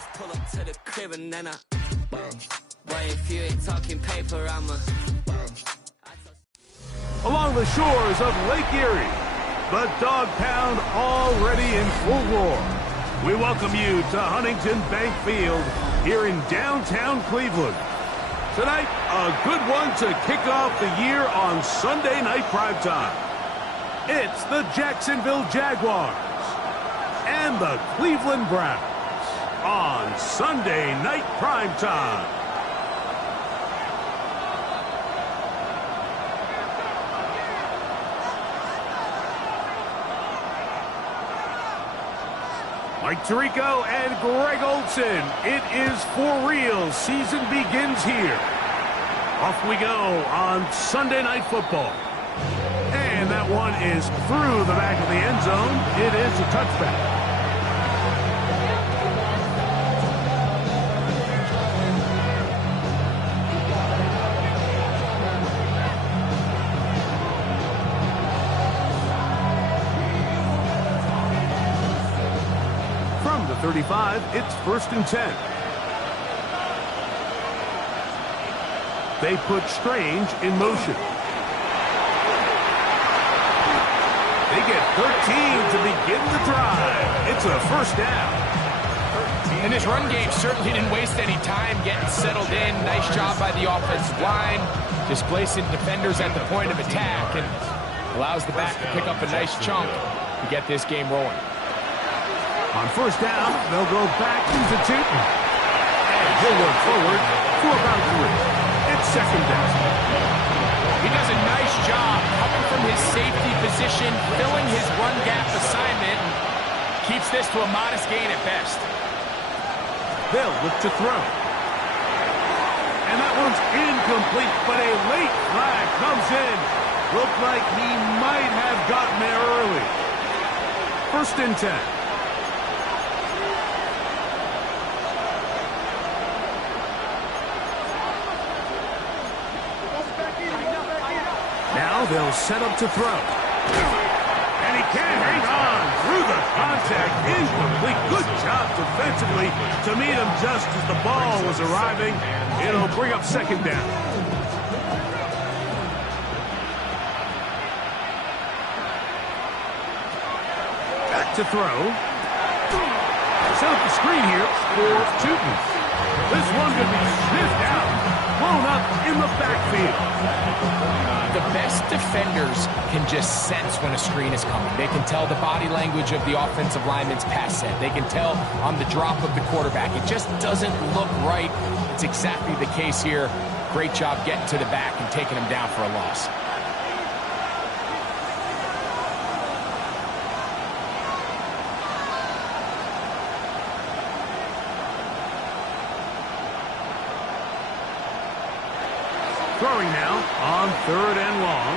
just pull up to the crib and then I boy, if you ain't talking paper, I'm a Along the shores of Lake Erie, the Dog Pound already in full roar. We welcome you to Huntington Bank Field here in downtown Cleveland. Tonight, a good one to kick off the year on Sunday night primetime. It's the Jacksonville Jaguars and the Cleveland Browns on Sunday night primetime. Mike Tirico and Greg Olson. It is for real. Season begins here. Off we go on Sunday Night Football. And that one is through the back of the end zone. It is a touchback. From the 35, it's 1st and 10. They put Strange in motion. They get 13 to begin the drive. It's a first down. And this run game certainly didn't waste any time getting settled in. Nice job by the offensive line, displacing defenders at the point of attack, and allows the back to pick up a nice chunk to get this game rolling. On first down, they'll go back into Tootin. And he'll work forward for about 3. It's second down. He does a nice job coming from his safety position, filling his run gap assignment, and keeps this to a modest gain at best. They'll look to throw. And that one's incomplete, but a late flag comes in. Looked like he might have gotten there early. 1st and 10. Now they'll set up to throw. And he can't hang on through the contact. Incomplete. Good job defensively to meet him just as the ball was arriving. It'll bring up second down. Back to throw. Set up the screen here for Tootin. This one could be sniffed out. Blown up in the backfield. The best defenders can just sense when a screen is coming. They can tell the body language of the offensive lineman's pass set. They can tell on the drop of the quarterback. It just doesn't look right. It's exactly the case here. Great job getting to the back and taking him down for a loss. Throwing now on 3rd and long.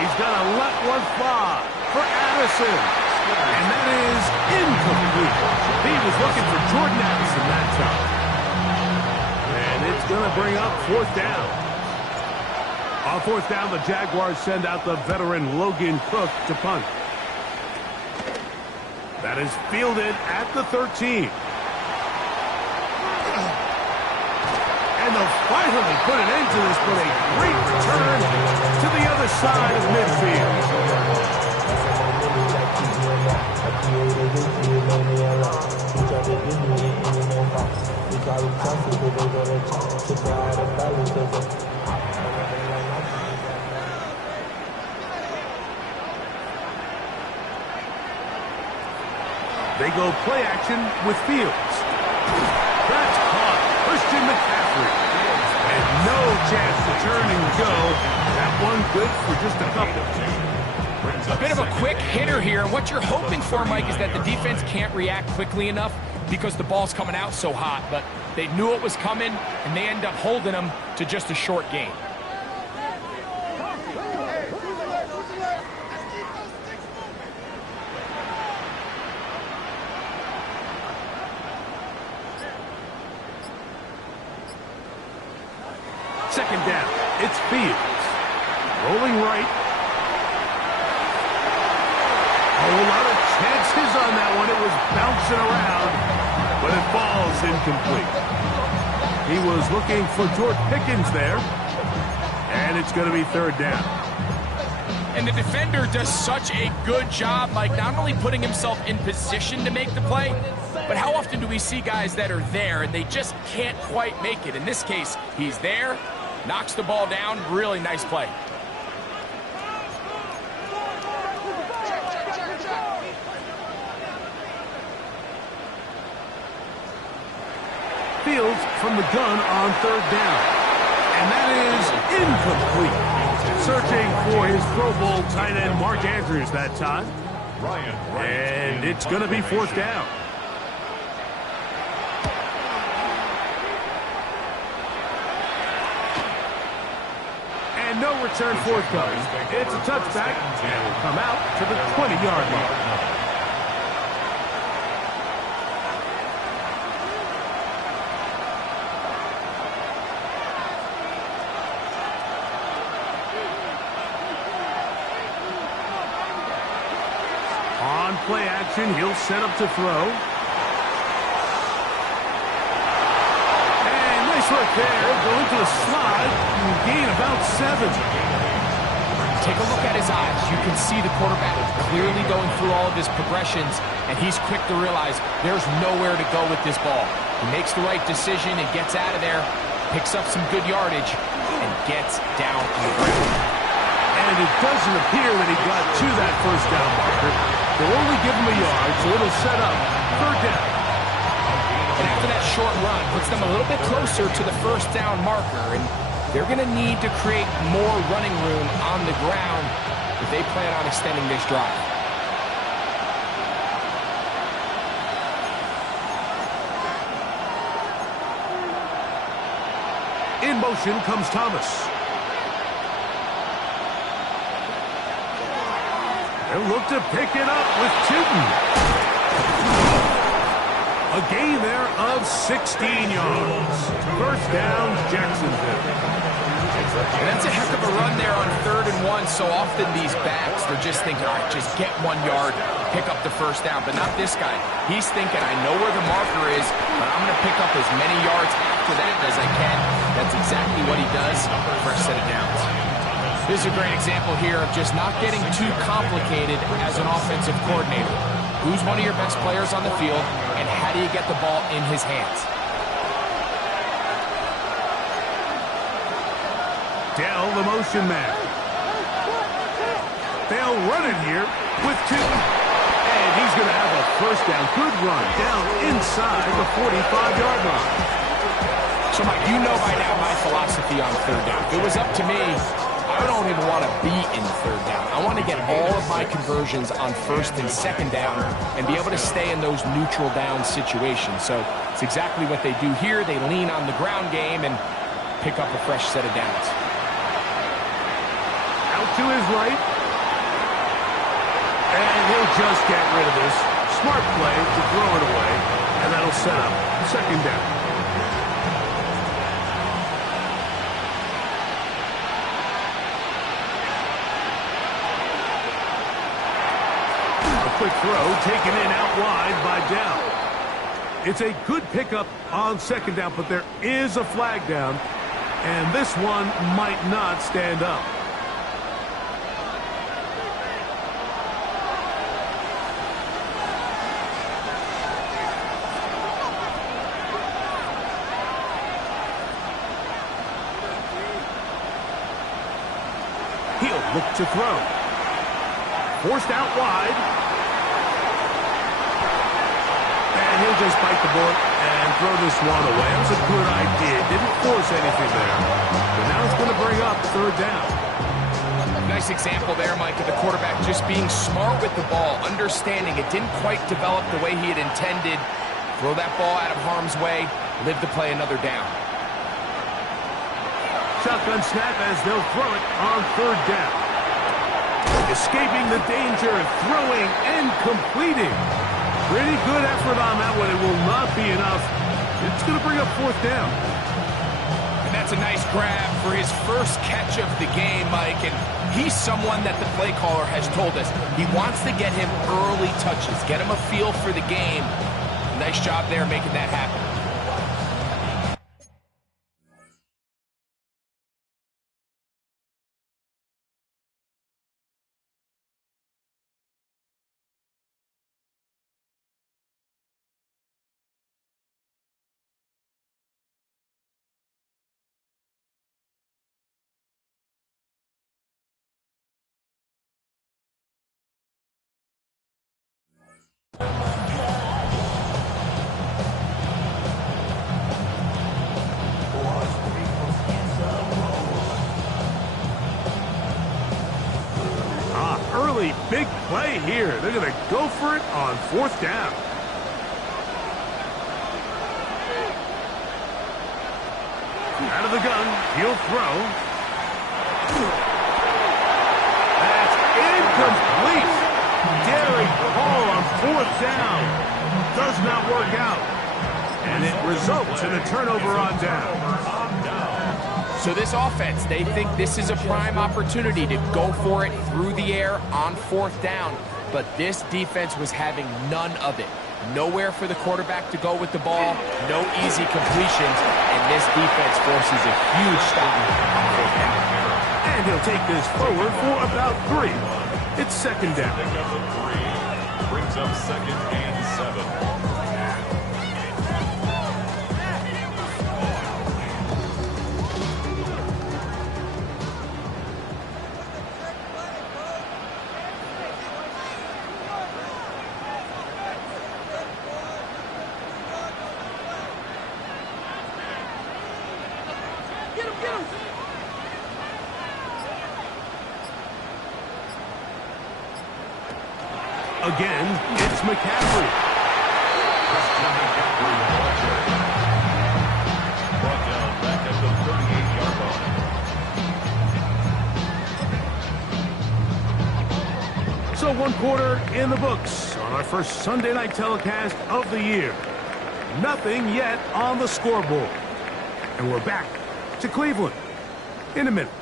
He's going to let one fly for Addison. And that is incomplete. He was looking for Jordan Addison that time. And it's going to bring up 4th down. On 4th down, the Jaguars send out the veteran Logan Cook to punt. That is fielded at the 13. And they'll finally put an end to this, but a great return to the other side of midfield. They go play action with Fields. That's caught. Christian McCaffrey. And no chance to turn and go. That one good for just a couple. A bit of a quick hitter here. What you're hoping for, Mike, is that the defense can't react quickly enough because the ball's coming out so hot. But they knew it was coming, and they end up holding them to just a short gain. Second down, it's Fields. Rolling right. A whole lot of chances on that one. It was bouncing around, but it falls is incomplete. He was looking for George Pickens there. And it's going to be third down. And the defender does such a good job, Mike, not only putting himself in position to make the play, but how often do we see guys that are there and they just can't quite make it? In this case, he's there, knocks the ball down, really nice play. Fields from the gun on third down. And that is incomplete. Searching for his Pro Bowl tight end Mark Andrews that time. And it's going to be fourth down. And no return forthcoming. It's a touchback and will come out to the 20-yard line. On play action, he'll set up to throw. And nice work there. Going to the slide. Gain about 7. Take a look at his eyes. You can see the quarterback clearly going through all of his progressions, and he's quick to realize there's nowhere to go with this ball. He makes the right decision and gets out of there, picks up some good yardage, and gets down on the ground. And it doesn't appear that he got to that first down marker. They'll only give him a yard, so it'll set up third down. And after that short run, puts them a little bit closer to the first down marker, and they're going to need to create more running room on the ground if they plan on extending this drive. In motion comes Thomas. They'll look to pick it up with Tootin. A gain there of 16 yards. First down, Jacksonville. And that's a heck of a run there on 3rd and 1. So often these backs, they're just thinking, all right, just get 1 yard, pick up the first down. But not this guy. He's thinking, I know where the marker is, but I'm going to pick up as many yards after that as I can. That's exactly what he does. Fresh set of downs. This is a great example here of just not getting too complicated as an offensive coordinator. Who's one of your best players on the field, and how do you get the ball in his hands? Dell, the motion man. They'll run it here with Tootin. And he's going to have a first down. Good run down inside the 45-yard line. So, Mike, you know by now my philosophy on 3rd down. If it was up to me, I don't even want to be in 3rd down. I want to get all of my conversions on 1st and 2nd down and be able to stay in those neutral down situations. So it's exactly what they do here. They lean on the ground game and pick up a fresh set of downs. Out to his right. And he'll just get rid of this. Smart play to throw it away. And that'll set up 2nd down. Quick throw taken in out wide by Dell. It's a good pickup on 2nd down, but there is a flag down, and this one might not stand up. He'll look to throw. Forced out wide. He'll just bite the bullet and throw this one away. That was a good idea. Didn't force anything there. But now it's going to bring up 3rd down. Nice example there, Mike, of the quarterback just being smart with the ball, understanding it didn't quite develop the way he had intended. Throw that ball out of harm's way, live to play another down. Shotgun snap as they'll throw it on 3rd down. Escaping the danger, throwing and completing. Pretty good effort on that one. It will not be enough. It's going to bring up 4th down. And that's a nice grab for his first catch of the game, Mike. And he's someone that the play caller has told us he wants to get him early touches, get him a feel for the game. Nice job there making that happen. play here. They're going to go for it on 4th down. Out of the gun, he'll throw. That's incomplete. Daring ball on 4th down. Does not work out. And it results in a turnover on down. So this offense, they think this is a prime opportunity to go for it through the air on 4th down. But this defense was having none of it. Nowhere for the quarterback to go with the ball, no easy completions, and this defense forces a huge stop on 4th down. And he'll take this forward for about 3. It's 2nd down. Brings up 2nd and 7. Again, it's McCaffrey. Brought down back at the 38-yard line. So 1 quarter in the books on our first Sunday night telecast of the year. Nothing yet on the scoreboard. And we're back to Cleveland in a minute.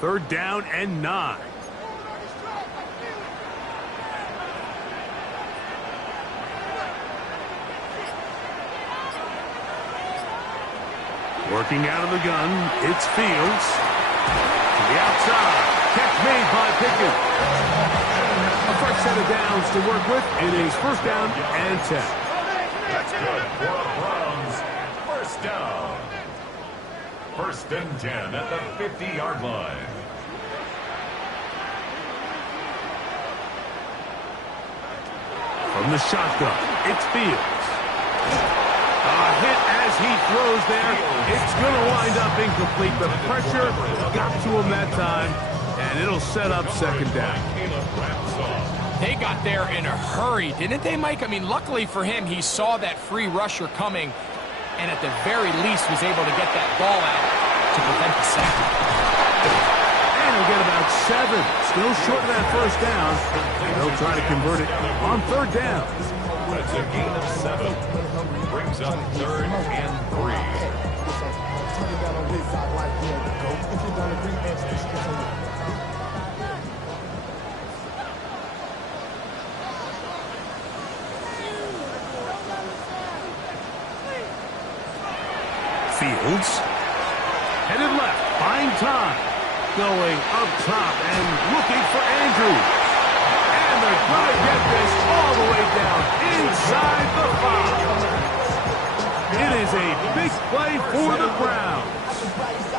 Third down and 9. Working out of the gun, it's Fields. To the outside. Catch made by Pickett. A fresh set of downs to work with. It is 1st down and 10. That's good for the Browns. 1st down. 1st and 10 at the 50-yard line. From the shotgun, it's Fields. A hit as he throws there. It's going to wind up incomplete. The pressure got to him that time, and it'll set up 2nd down. They got there in a hurry, didn't they, Mike? I mean, luckily for him, he saw that free rusher coming, and at the very least was able to get that ball out to prevent the sack. And he'll get about 7. Still short of that 1st down. They'll try to convert it on 3rd down. That's a gain of 7. Brings up 3rd and 3. Fields. Headed left. Buying time. Going up top and looking for Andrews. And they're going to get this all the way down inside the 5. It is a big play for the Browns.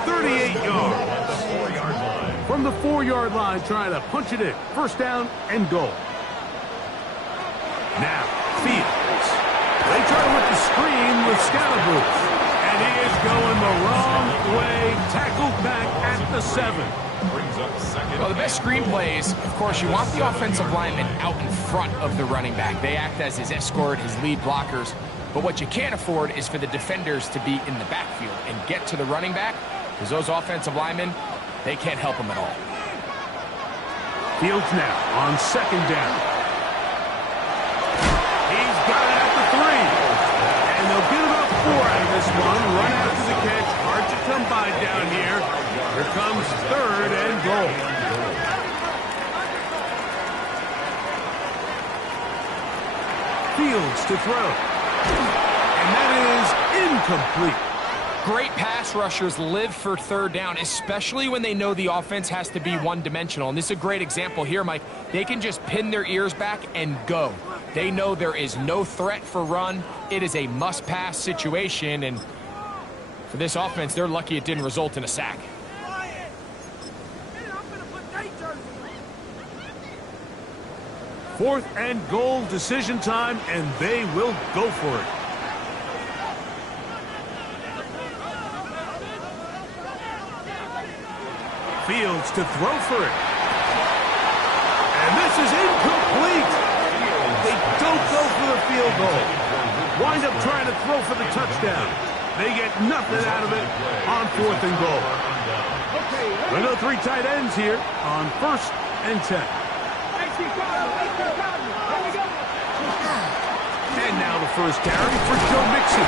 38 yards. From the 4-yard line, trying to punch it in. 1st down and goal. Now, Fields. They try to whip the screen with Scalaboo. And he is going the wrong way. Tackled back at the 7. Well, the best screen plays, of course, you want the offensive lineman out in front of the running back. They act as his escort, his lead blockers. But what you can't afford is for the defenders to be in the backfield and get to the running back, because those offensive linemen, they can't help him at all. Fields now on 2nd down. He's got it at the 3. And they'll get about 4 out of this one. Run after the catch. Hard to come by down here. Here comes 3rd and goal. Fields to throw. And that is incomplete. Great pass rushers live for 3rd down, especially when they know the offense has to be one-dimensional. And this is a great example here, Mike. They can just pin their ears back and go. They know there is no threat for run. It is a must-pass situation, and for this offense, they're lucky it didn't result in a sack. 4th and goal, decision time, and they will go for it. Fields to throw for it. And this is incomplete. They don't go for the field goal. Wind up trying to throw for the touchdown. They get nothing out of it on 4th and goal. We'll go 3 tight ends here on 1st and 10. And now the first carry for Joe Mixon.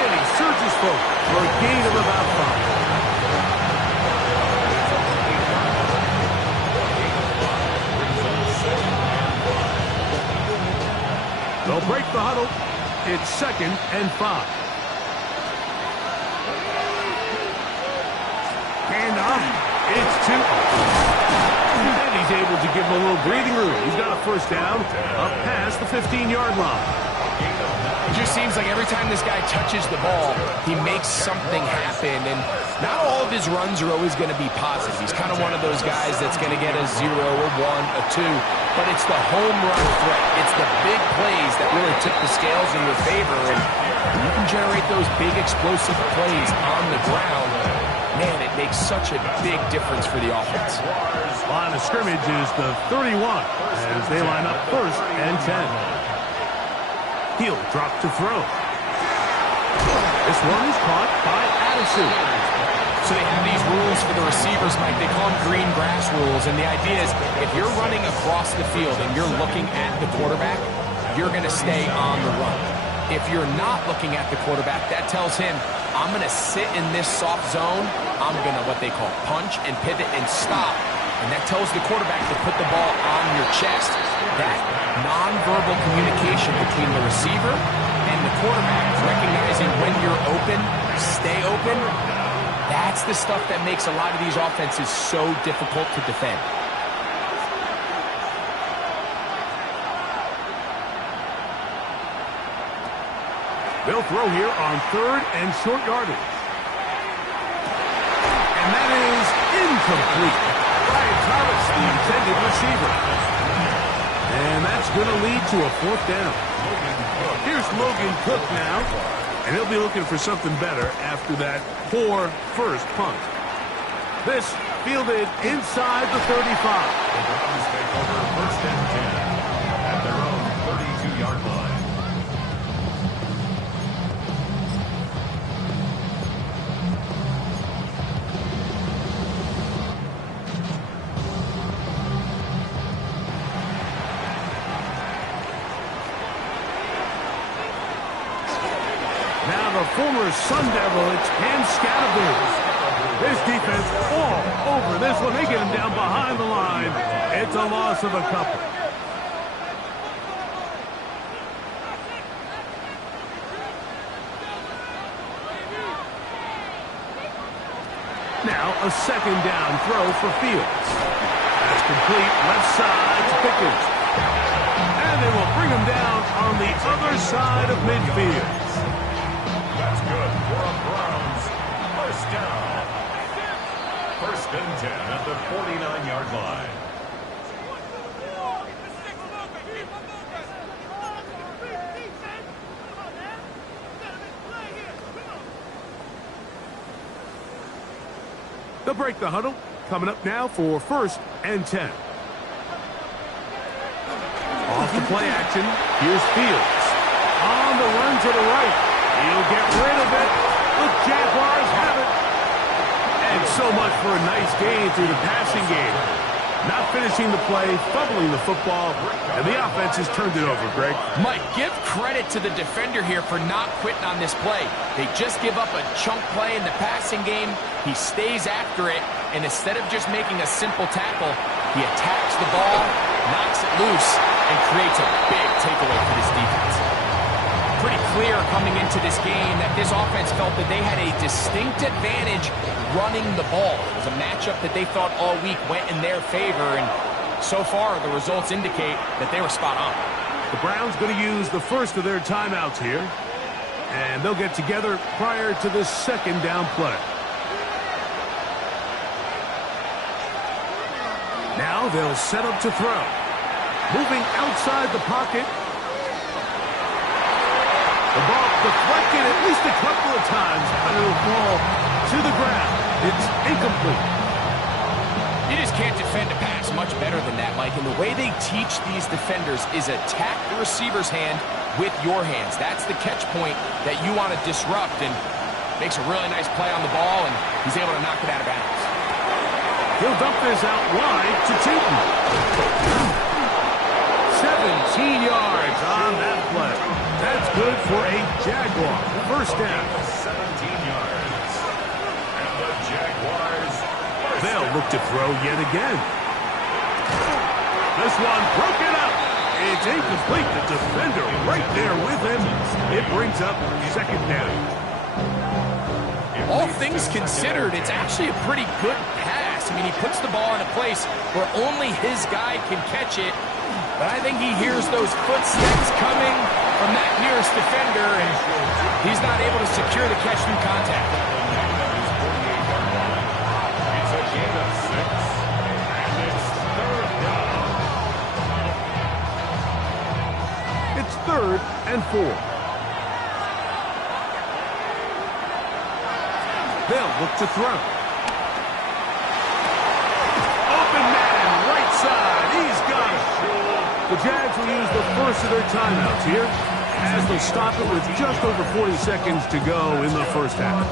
And he surges forward for a gain of about 5. They'll break the huddle. It's 2nd and 5. And up. It's 2. And he's able to give him a little breathing room. He's got a first down up past the 15-yard line. It just seems like every time this guy touches the ball, he makes something happen. And not all of his runs are always going to be positive. He's kind of one of those guys that's going to get a 0, a 1, a 2. But it's the home run threat. It's the big plays that really tip the scales in your favor. And you can generate those big explosive plays on the ground. Man, it makes such a big difference for the offense. Line of scrimmage is the 31 as they line up 1st and 10. He'll drop to throw. This one is caught by Addison. So they have these rules for the receivers, Mike. They call them green grass rules. And the idea is if you're running across the field and you're looking at the quarterback, you're going to stay on the run. If you're not looking at the quarterback, that tells him, I'm going to sit in this soft zone. I'm going to what they call punch and pivot and stop. And that tells the quarterback to put the ball on your chest. That nonverbal communication between the receiver and the quarterback, recognizing when you're open, stay open, that's the stuff that makes a lot of these offenses so difficult to defend. They'll throw here on 3rd and short yardage. And that is incomplete. Brian Thomas, the intended receiver. And that's going to lead to a 4th down. Here's Logan Cook now. And he'll be looking for something better after that poor first punt. This fielded inside the 35. The Browns take over 1st and 10 at their own 32-yard line. The former Sun Devil, it's Cam Scattergood. This defense all over this one. They get him down behind the line. It's a loss of a couple. Now a 2nd down throw for Fields. That's complete left side to Pickens. And they will bring him down on the other side of midfield. That's good for a Browns first down. 1st and 10 at the 49-yard line. They'll break the huddle. Coming up now for 1st and 10. Off the play action. Here's Fields. On the run to the right. He'll get rid of it. The Jaguars have it. And so much for a nice gain through the passing game. Not finishing the play, fumbling the football, and the offense has turned it over, Greg. Mike, give credit to the defender here for not quitting on this play. They just give up a chunk play in the passing game. He stays after it, and instead of just making a simple tackle, he attacks the ball, knocks it loose, and creates a big takeaway for this defense. Pretty clear coming into this game that this offense felt that they had a distinct advantage running the ball. It was a matchup that they thought all week went in their favor, and so far the results indicate that they were spot on. The Browns going to use the first of their timeouts here. And they'll get together prior to the second down play. Now they'll set up to throw. Moving outside the pocket. The ball deflected at least a couple of times, but it'll fall to the ground. It's incomplete. You just can't defend a pass much better than that, Mike. And the way they teach these defenders is attack the receiver's hand with your hands. That's the catch point that you want to disrupt, and makes a really nice play on the ball, and he's able to knock it out of bounds. He'll dump this out wide to Tootin. 17 yards on that play. That's good for a Jaguar. First down. 17 yards. And the Jaguars. They'll look to throw yet again. This one broken up. It's incomplete. The defender right there with him. It brings up second down. All things considered, it's actually a pretty good pass. I mean, he puts the ball in a place where only his guy can catch it. But I think he hears those footsteps coming from that nearest defender, and he's not able to secure the catch through contact. It's a gain of 6, and it's third down. It's 3rd and 4. They'll look to throw. Open man, right side. He's got it. The Jags will use the first of their timeouts here as they'll stop it with just over 40 seconds to go in the first half.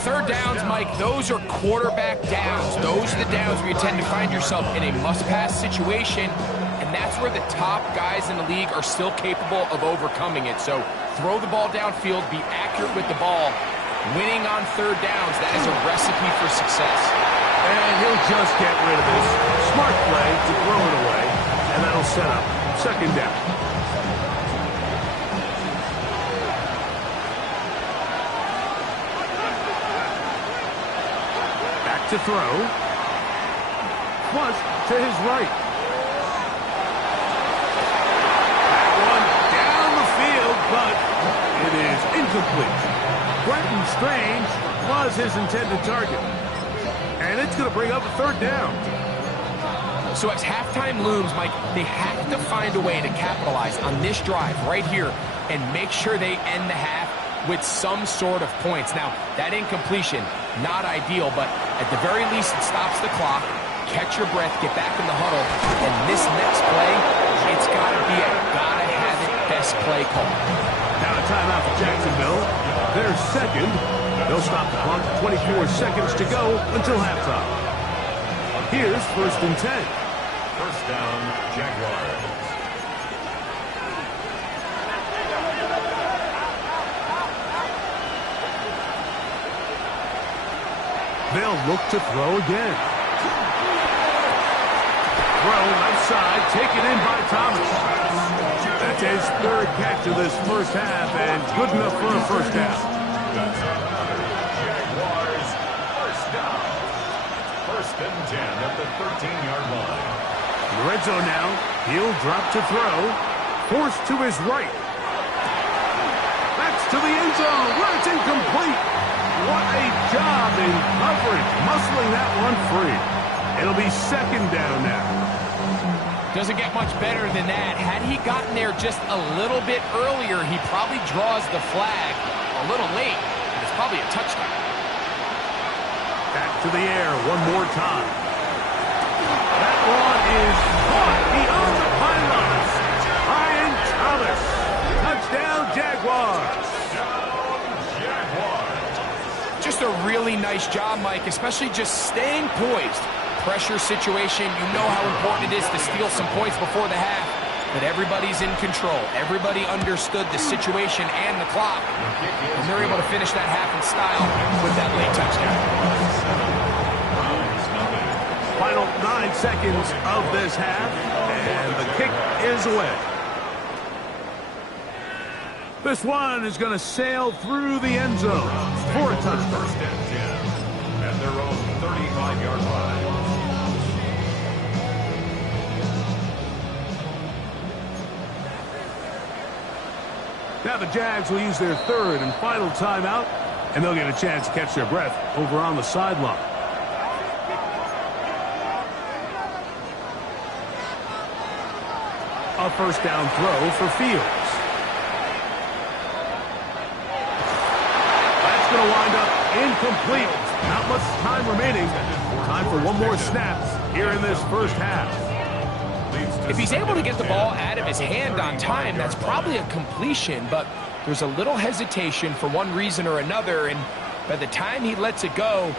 Third downs, Mike, those are quarterback downs. Those are the downs where you tend to find yourself in a must-pass situation, and that's where the top guys in the league are still capable of overcoming it. So throw the ball downfield, be accurate with the ball. Winning on third downs, that is a recipe for success. And he'll just get rid of this. Smart play to throw it away, and that'll set up second down. Back to throw. Flush to his right. That one down the field, but it is incomplete. Quentin Strange was his intended target. And it's going to bring up a third down. So as halftime looms, Mike, they have to find a way to capitalize on this drive right here and make sure they end the half with some sort of points. Now, that incompletion, not ideal, but at the very least, it stops the clock. Catch your breath, get back in the huddle, and this next play, it's got to be a gotta-have-it best play call. Now a timeout for Jacksonville. They're second. They'll stop the clock. 24 seconds to go until halftime. Here's 1st and 10. First down, Jaguars. They'll look to throw again. Throw left side, taken in by Thomas. That's his 3rd catch of this first half, and good enough for a first down. Jaguars, first down. 1st and 10 at the 13-yard line. In the red zone now, he'll drop to throw. Forced to his right. That's to the end zone, where it's incomplete. What a job in coverage, muscling that one free. It'll be second down now. Doesn't get much better than that. Had he gotten there just a little bit earlier, he probably draws the flag a little late, and it's probably a touchdown. Back to the air one more time. That one is caught beyond the pylon. Ryan Thomas. Touchdown, Jaguars. Just a really nice job, Mike, especially just staying poised. Pressure situation, you know how important it is to steal some points before the half, but everybody's in control. Everybody understood the situation and the clock, and they're able to finish that half in style with that late touchdown. Final 9 seconds of this half, and the kick is away. This one is going to sail through the end zone for a touchdown. 1st and 10 at their own 35-yard line. Now the Jags will use their third and final timeout, and they'll get a chance to catch their breath over on the sideline. A first down throw for Fields. That's going to wind up incomplete. Not much time remaining. Time for one more snap here in this first half. If he's able to get the ball out of his hand on time, that's probably a completion, but there's a little hesitation for one reason or another, and by the time he lets it go,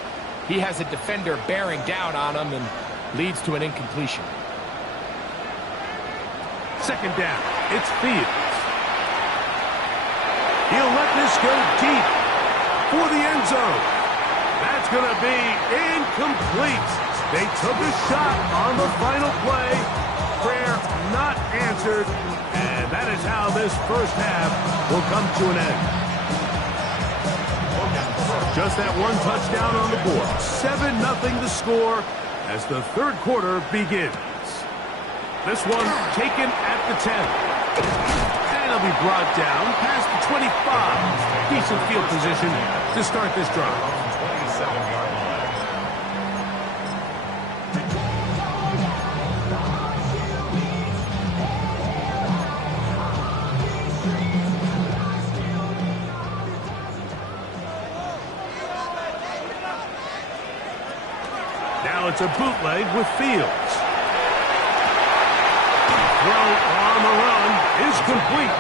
he has a defender bearing down on him and leads to an incompletion. Second down, it's Fields. He'll let this go deep for the end zone. That's going to be incomplete. They took a shot on the final play. Prayer not answered, and that is how this first half will come to an end. Just that one touchdown on the board. 7-0 the score as the third quarter begins. This one taken at the 10. And it'll be brought down past the 25. Decent field position to start this drive. 27-yard line. Now it's a bootleg with Fields. Throw on the run is complete.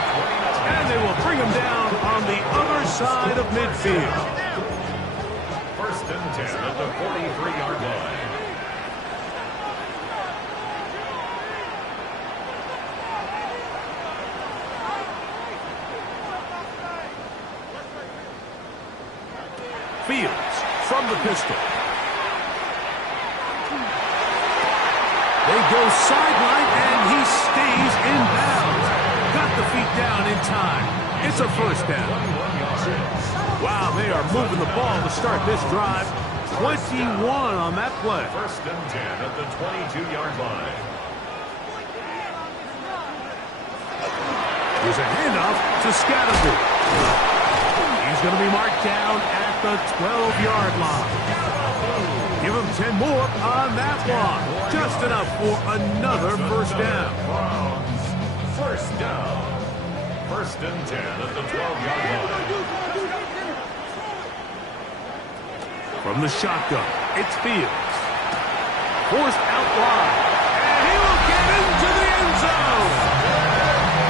And they will bring him down on the other side of midfield. First and 10 at the 43-yard line. Fields from the pistol. They go sideline, and he stays in bounds. Got the feet down in time. It's a first down. Wow, they are moving the ball to start this drive. 21 on that play. First and 10 at the 22-yard line. Here's a handoff to Scattergood. He's going to be marked down at the 12-yard line. Give him 10 more on that one. Just enough for another first down. First down. First and 10 at the 12-yard line. From the shotgun, it's Fields. Forced out wide. And he will get into the end zone.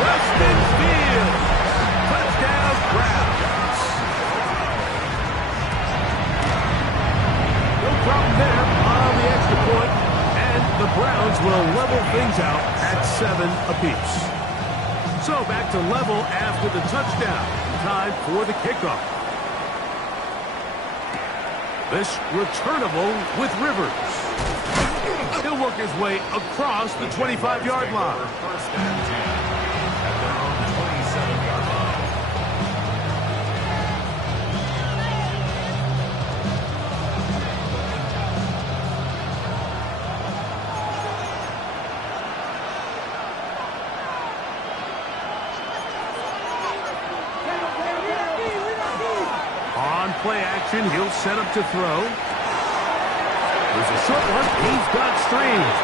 Justin Fields. Touchdown Browns. No problem there on the extra point. And the Browns will level things out at 7 apiece. So back to level after the touchdown. Time for the kickoff. This returnable with Rivers. He'll work his way across the 25-yard line. First and 10 at their own 27-yard line. On play action, he'll set up to throw. There's a short one. He's got strings.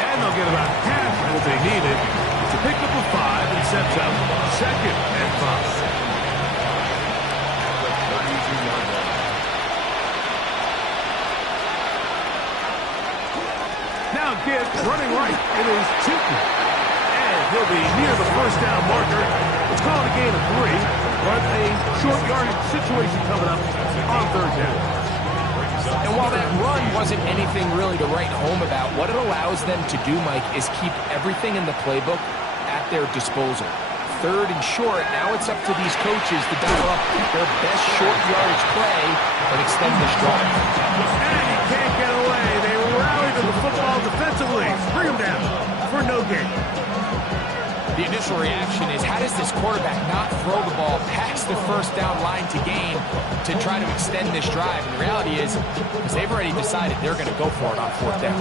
And they'll get about half what they needed to pick up a 5 and sets up second and 5. Now Gibbs running right. It is Chilton. And he'll be near the first down marker. It's called a gain of 3, but a short yardage situation coming up on third down. And while that run wasn't anything really to write home about, what it allows them to do, Mike, is keep everything in the playbook at their disposal. Third and short, now it's up to these coaches to dial up their best short yardage play and extend this drive. And he can't get away. They rally to the football defensively. Bring him down for no gain. The initial reaction is, how does this quarterback not throw the ball past the first down line to gain to try to extend this drive? And the reality is, because they've already decided they're going to go for it on fourth down.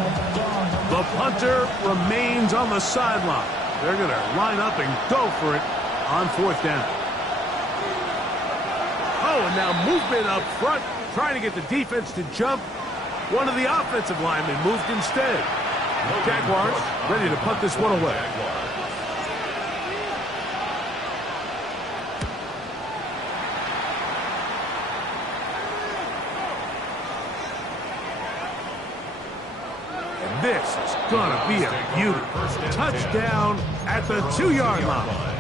The punter remains on the sideline. They're going to line up and go for it on 4th down. Oh, and now movement up front, trying to get the defense to jump. One of the offensive linemen moved instead. Jaguars ready to punt this one away. And this is going to be a beauty. Touchdown at the 2-yard line.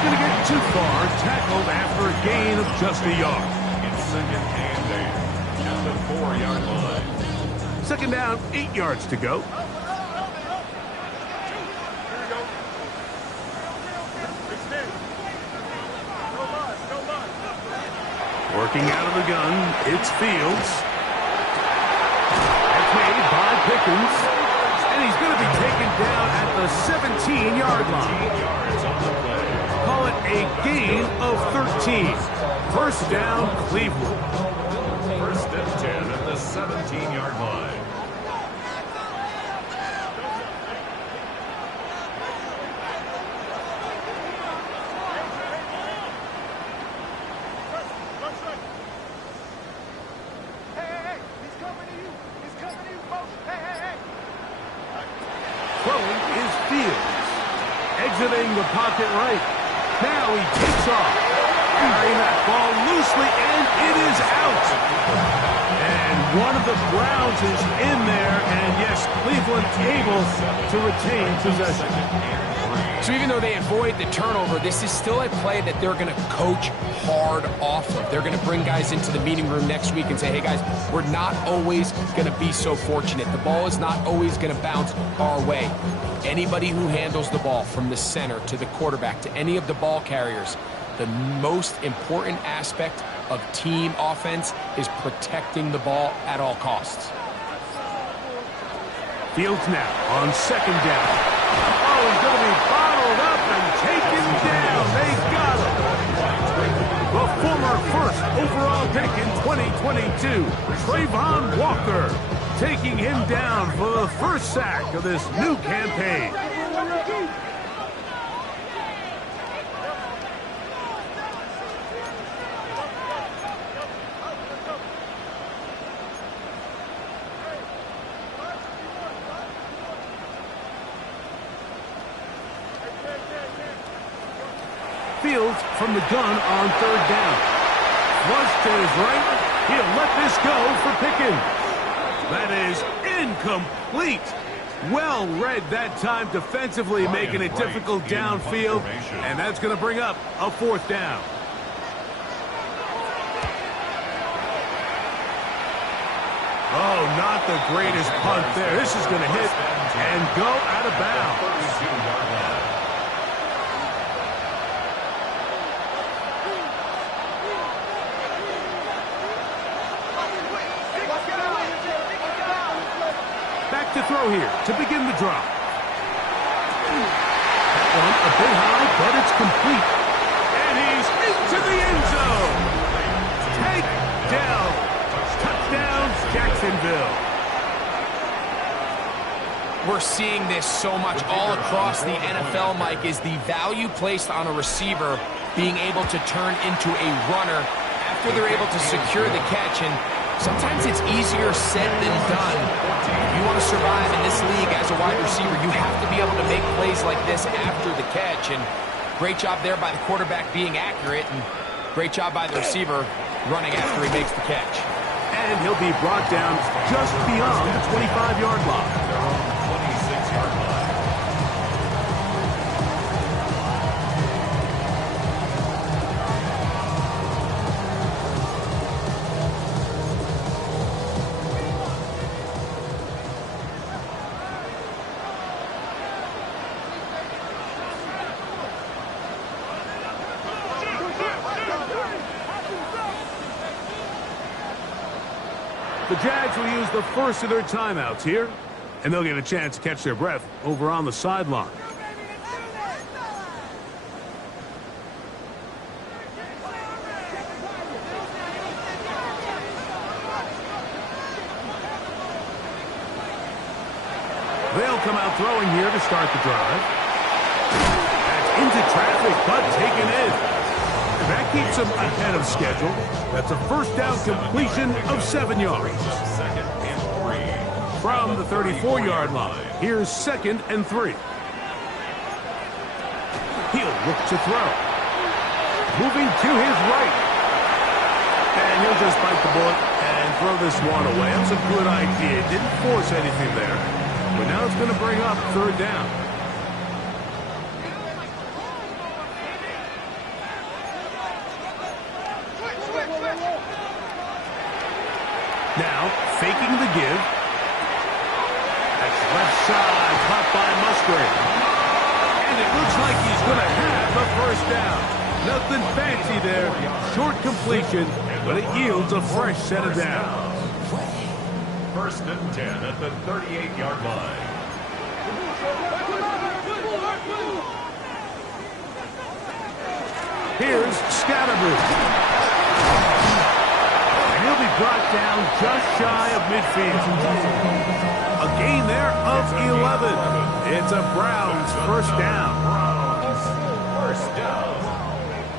Going to get too far, tackled after a gain of just a yard. It's 2nd and 8 at the 4-yard line. 2nd down, 8 yards to go. Working out of the gun, it's Fields. That's made by Pickens. And he's going to be taken down at the 17-yard line. 17 yards on the play. Call it a gain of 13. 1st down, Cleveland. 1st and 10 at the 17-yard line. Throwing is Fields. Exiting the pocket right. Now he takes off. Carrying that ball loosely, and it is out. And one of the Browns is in there, and yes, Cleveland able to retain possession. So even though they avoid the turnover, this is still a play that they're going to coach hard off of. They're going to bring guys into the meeting room next week and say, hey guys, we're not always going to be so fortunate. The ball is not always going to bounce our way. Anybody who handles the ball from the center to the quarterback to any of the ball carriers, the most important aspect of team offense is protecting the ball at all costs. Fields now on 2nd down. Oh, he's going to be bottled up and taken down. They got him. The former 1st overall pick in 2022, Trayvon Walker, taking him down for the 1st sack of this new campaign. Fields from the gun on 3rd down. Flush to his right. He'll let this go for Pickens. That is incomplete. Well read that time defensively, making it difficult downfield. And that's going to bring up a 4th down. Oh, not the greatest punt there. This is going to hit and go out of bounds. Back to throw here to begin the drive. That one a bit high, but it's complete. And he's into the end zone. Take down. Touchdown, Jacksonville. We're seeing this so much all across the NFL, Mike, is the value placed on a receiver being able to turn into a runner after they're able to secure the catch. And sometimes it's easier said than done. If you want to survive in this league as a wide receiver, you have to be able to make plays like this after the catch. And great job there by the quarterback being accurate, and great job by the receiver running after he makes the catch. And he'll be brought down just beyond the 25-yard line. 26-yard line. The Jags will use the first of their timeouts here, and they'll get a chance to catch their breath over on the sideline. They'll come out throwing here to start the drive. That's into traffic, but taken in. And that keeps them ahead of schedule. That's a first down completion of 7 yards. Second and 3. From the 34-yard line, here's 2nd and 3. He'll look to throw. Moving to his right. And he'll just bite the bullet and throw this one away. That's a good idea. Didn't force anything there. But now it's going to bring up 3rd down. Now, faking the give. That's left side, caught by Musgrave. And it looks like he's going to have the first down. Nothing fancy there. Short completion, but it yields a fresh set of downs. 1st and 10 at the 38-yard line. Here's Scatterboo. And he'll be brought down just shy of midfield. A gain there of 11. It's a Browns first down. Browns first down.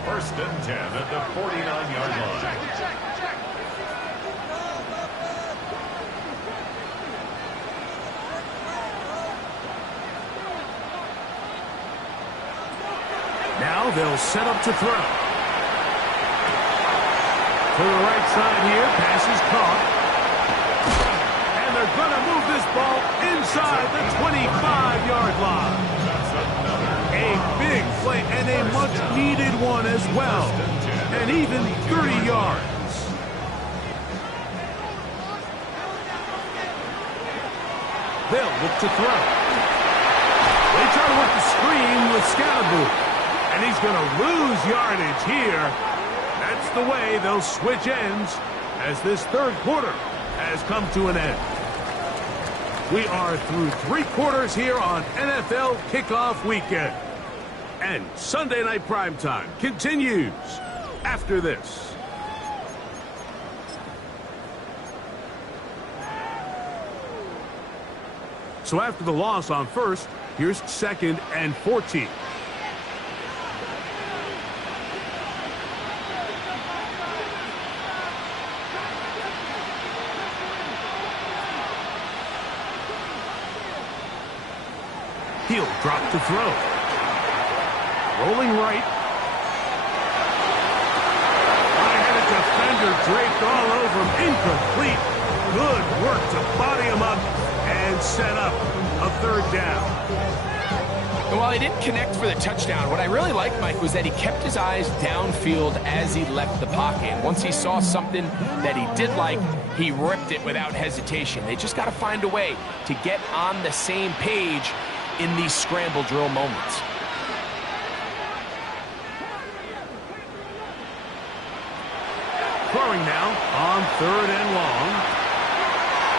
1st and 10 at the 49-yard line. Now they'll set up to throw. To the right side here, pass is caught. And they're going to move this ball inside the 25-yard line. A big play and a much-needed one as well. And even 30 yards. They'll look to throw. They try to work the screen with Scatterboo. And he's going to lose yardage here. That's the way they'll switch ends as this 3rd quarter has come to an end. We are through 3 quarters here on NFL Kickoff Weekend. And Sunday Night Primetime continues after this. So after the loss on 1st, here's 2nd and 14. He'll drop to throw. Rolling right. High-headed defender draped all over him. Incomplete. Good work to body him up and set up a 3rd down. And while he didn't connect for the touchdown, what I really liked, Mike, was that he kept his eyes downfield as he left the pocket. Once he saw something that he did like, he ripped it without hesitation. They just got to find a way to get on the same page in these scramble drill moments. Throwing now on 3rd and long.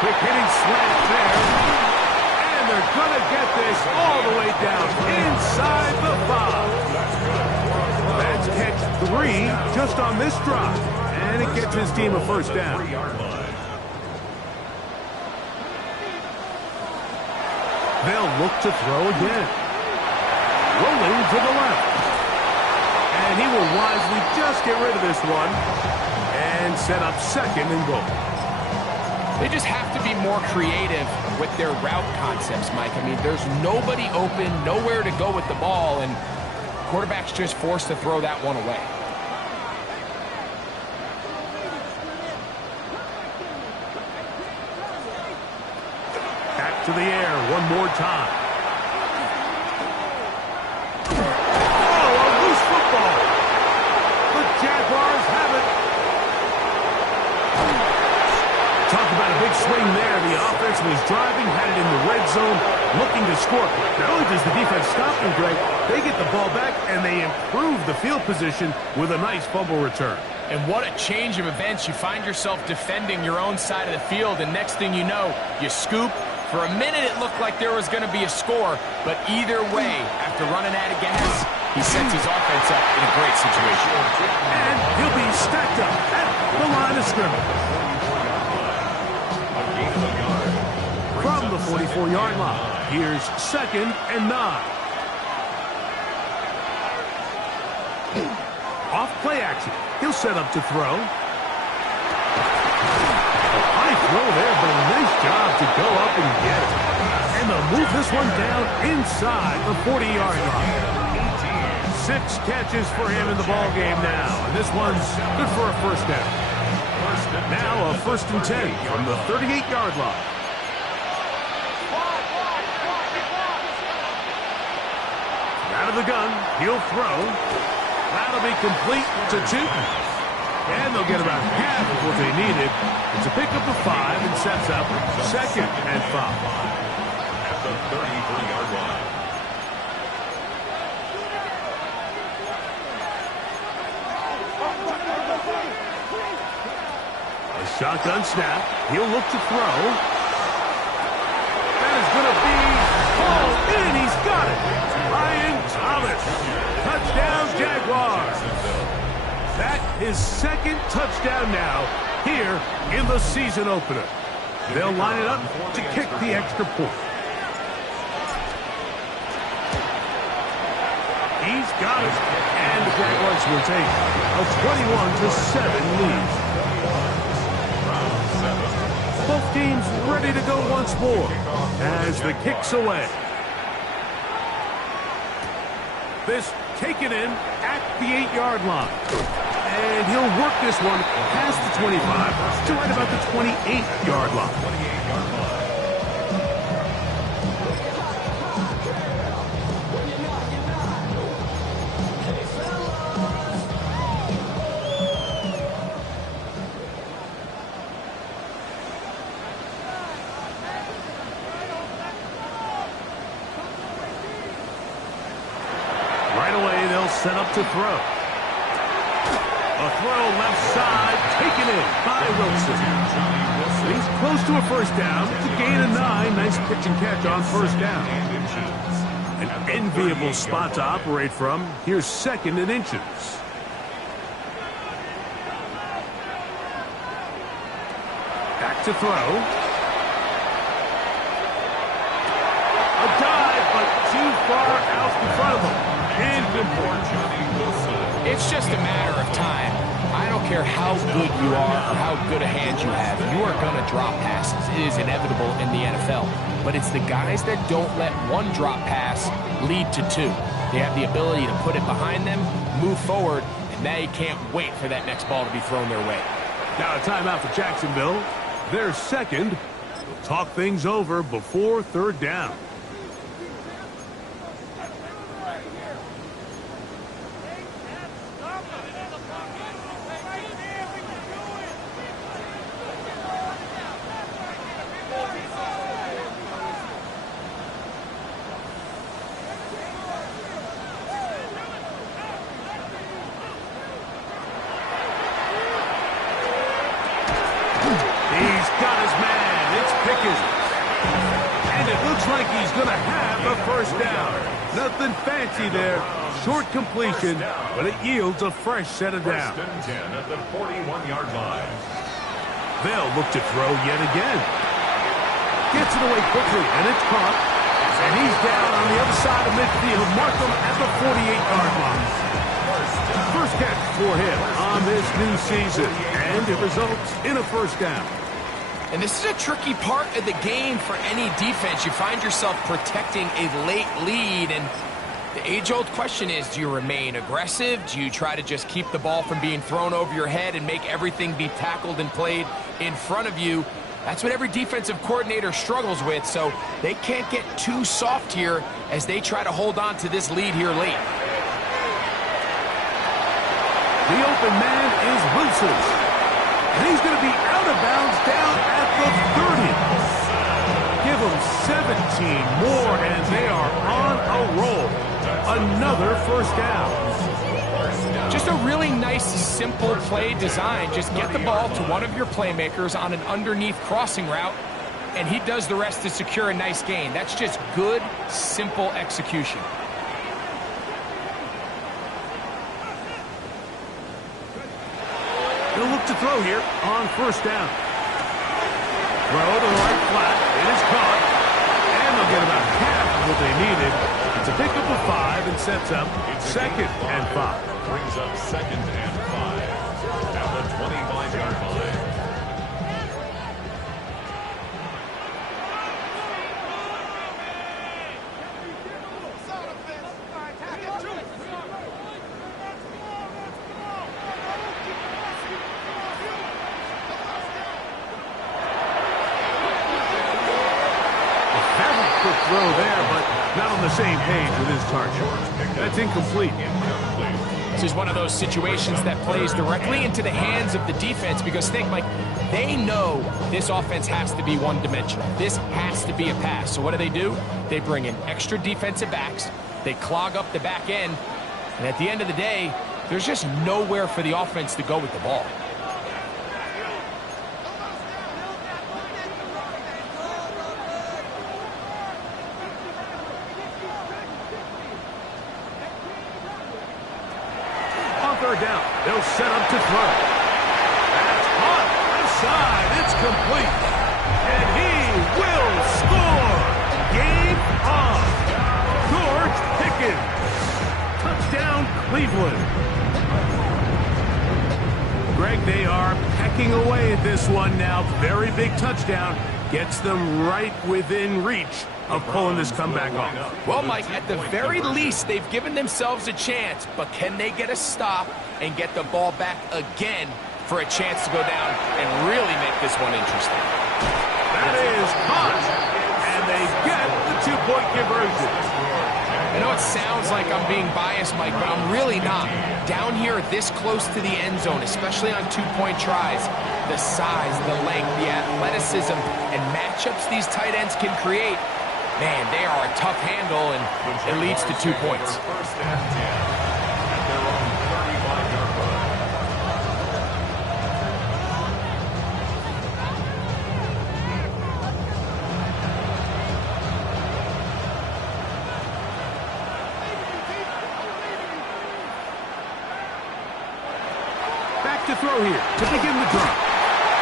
Quick hitting slant there. And they're going to get this all the way down inside the 5. That's catch 3 just on this drive. And it gets his team a first down. They'll look to throw again. Rolling to the left. And he will wisely just get rid of this one and set up 2nd and goal. They just have to be more creative with their route concepts, Mike. I mean, there's nobody open, nowhere to go with the ball, and quarterback's just forced to throw that one away. To the air one more time. Oh, a loose football. The Jaguars have it. Talk about a big swing there. The offense was driving, had it in the red zone, looking to score. Not only does the defense stop them, Greg, they get the ball back and they improve the field position with a nice fumble return. And what a change of events. You find yourself defending your own side of the field, and next thing you know, you scoop. For a minute, it looked like there was going to be a score, but either way, after running out of gas, he sets his offense up in a great situation. And he'll be stacked up at the line of scrimmage. From the 44-yard line, here's 2nd and 9. Off play action. He'll set up to throw. High throw there, but a nice job to go up and get it. And they'll move this one down inside the 40-yard line. 6 catches for him in the ball game now. And this one's good for a first down. Now a 1st and 10 from the 38-yard line. Out of the gun, he'll throw. That'll be complete to Tootin. And they'll get about half of what they needed. It's a pickup of 5 and sets up 2nd and 5. At the 33-yard line. A shotgun snap. He'll look to throw. That is going to be called in. He's got it. Ryan Thomas. Touchdown, Jaguars. That is 2nd touchdown now here in the season opener. They'll line it up to kick the extra point. He's got it. And the Jaguars will take a 21-7 lead. Both teams ready to go once more as the kick's away. This taken in at the 8-yard line. And he'll work this one past the 25 to right about the 28-yard line. Right away, they'll set up to throw. A throw left side, taken in by Wilson. He's close to a first down. It's a gain of 9. Nice pitch and catch on first down. An enviable spot to operate from. Here's 2nd and inches. Back to throw. A dive, but too far out in front of him. It's just a matter of time. I don't care how good you are or how good a hand you have. You are going to drop passes. It is inevitable in the NFL. But it's the guys that don't let one drop pass lead to 2. They have the ability to put it behind them, move forward, and they can't wait for that next ball to be thrown their way. Now a timeout for Jacksonville. They're 2nd. We'll talk things over before 3rd down. He's got his man. It's Pickens. And it looks like he's going to have a first down. Nothing fancy there. Short completion, but it yields a fresh set of downs. 10 at the 41-yard line. They'll look to throw yet again. Gets it away quickly, and it's caught. And he's down on the other side of midfield. Mark him at the 48-yard line. First catch for him on this new season. And it results in a first down. And this is a tricky part of the game for any defense. You find yourself protecting a late lead, and the age-old question is, do you remain aggressive? Do you try to just keep the ball from being thrown over your head and make everything be tackled and played in front of you? That's what every defensive coordinator struggles with, so they can't get too soft here as they try to hold on to this lead here late. The open man is Wilson. And he's going to be out of bounds down at the 30. Give them 17 more, and they are on a roll. Another first down. Just a really nice, simple play design. Just get the ball to one of your playmakers on an underneath crossing route, and he does the rest to secure a nice gain. That's just good, simple execution. He'll look to throw here on first down. Throw to the right flat. It is caught. And they'll get about half of what they needed. It's a pickup of 5 and sets up 2nd and 5. Brings up 2nd and 5. At the 25-yard line. Throw there, but not on the same page with his target. That's incomplete. This is one of those situations that plays directly into the hands of the defense because think, Mike, they know this offense has to be one-dimensional. This has to be a pass. So what do? They bring in extra defensive backs. They clog up the back end. And at the end of the day, there's just nowhere for the offense to go with the ball. Third down. They'll set up to throw. That's caught. Inside. It's complete. And he will score. Game on. George Pickens. Touchdown, Cleveland. Greg, they are pecking away at this one now. Very big touchdown. Gets them right within reach of pulling this comeback off. Well, Mike, at the very least, they've given themselves a chance, but can they get a stop and get the ball back again for a chance to go down and really make this one interesting? That is caught, and they get the two-point conversion. I know it sounds like I'm being biased, Mike, but I'm really not. Down here this close to the end zone, especially on two-point tries, the size, the length, the athleticism, and matchups these tight ends can create, man, they are a tough handle, and it leads to 2 points. First and 10 at their own 35-yard line. Back to throw here to begin the drive.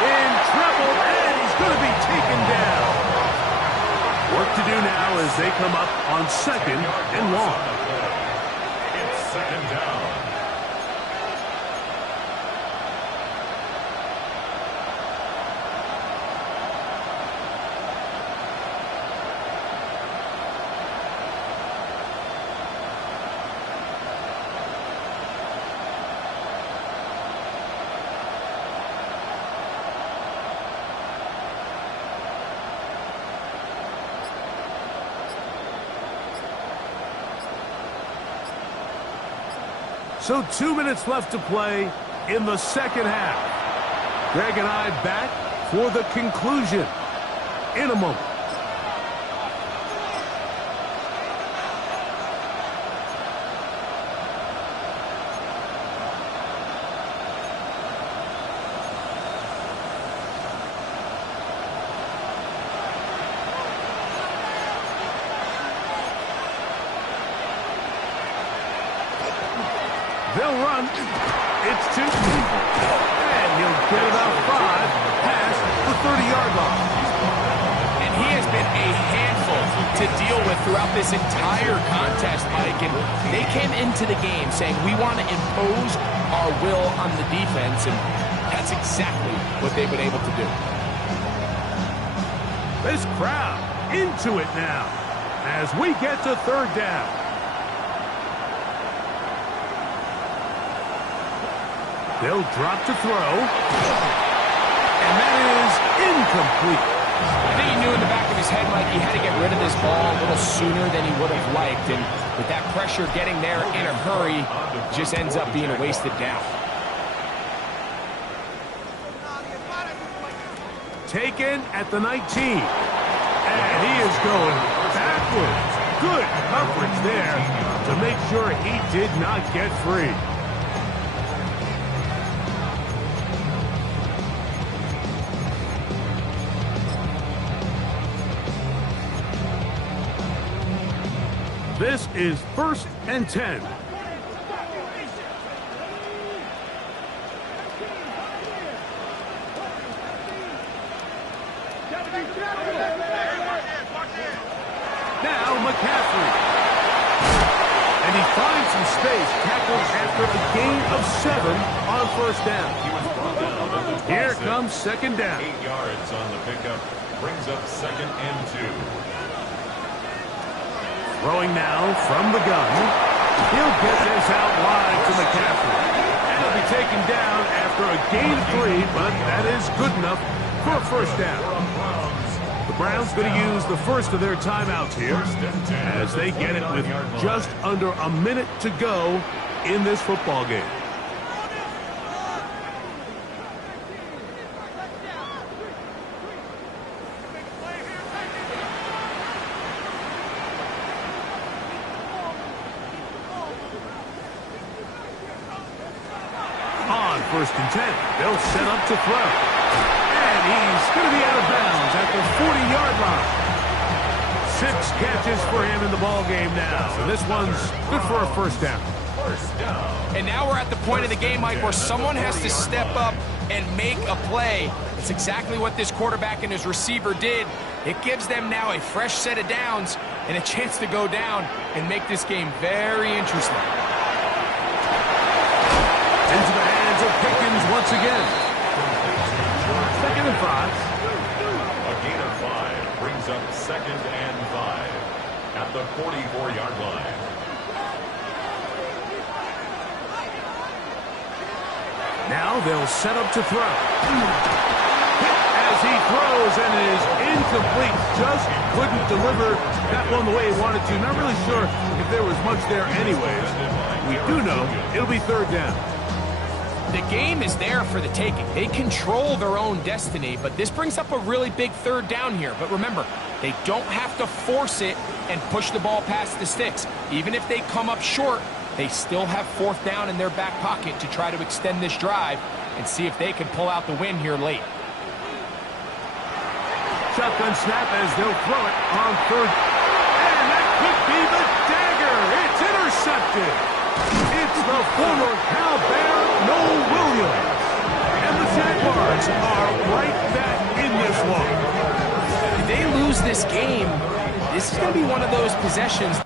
In trouble, and he's going to be taken down. Work to do now as they come up on 2nd and long. It's 2nd down. So 2 minutes left to play in the second half. Greg and I back for the conclusion in a moment. They'll run. It's 2. And he'll get about 5 past the 30-yard line. And he has been a handful to deal with throughout this entire contest, Mike. And they came into the game saying, we want to impose our will on the defense. And that's exactly what they've been able to do. This crowd into it now as we get to third down. They'll drop to throw. And that is incomplete. I think he knew in the back of his head, Mike, he had to get rid of this ball a little sooner than he would have liked. And with that pressure getting there in a hurry, just ends up being a wasted down. Taken at the 19. And he is going backwards. Good coverage there to make sure he did not get free. This is 1st and 10. Now McCaffrey. And he finds some space, tackled after a gain of 7 on 1st down. He was brought down at the 26. Here comes 2nd down. 8 yards on the pickup. Brings up 2nd and 2. Throwing now from the gun. He'll get this out wide to McCaffrey. And he'll be taken down after a gain of 3, but that is good enough for a 1st down. The Browns going to use the first of their timeouts here as they get it with just under a minute to go in this football game. On 1st and 10, they'll set up to throw. And he's going to be out of bounds at the 40-yard line. 6 catches for him in the ball game now. And this one's good for a 1st down. And now we're at the point of the game, Mike, where someone has to step up and make a play. It's exactly what this quarterback and his receiver did. It gives them now a fresh set of downs and a chance to go down and make this game very interesting. Into the hands of Pickens once again. 2nd and 5. A gain of 5 brings up 2nd and 5 at the 44-yard line. Now they'll set up to throw. Hit as he throws and it is incomplete. Just couldn't deliver that one the way he wanted to. Not really sure if there was much there anyways. We do know it'll be 3rd down. The game is there for the taking. They control their own destiny, but this brings up a really big 3rd down here. But remember, they don't have to force it and push the ball past the sticks. Even if they come up short, they still have 4th down in their back pocket to try to extend this drive and see if they can pull out the win here late. Shotgun snap as they'll throw it on 3rd. And that could be the dagger. It's intercepted. It's the former Cal Bear, Noel Williams. And the Jaguars are right back in this one. If they lose this game, this is going to be one of those possessions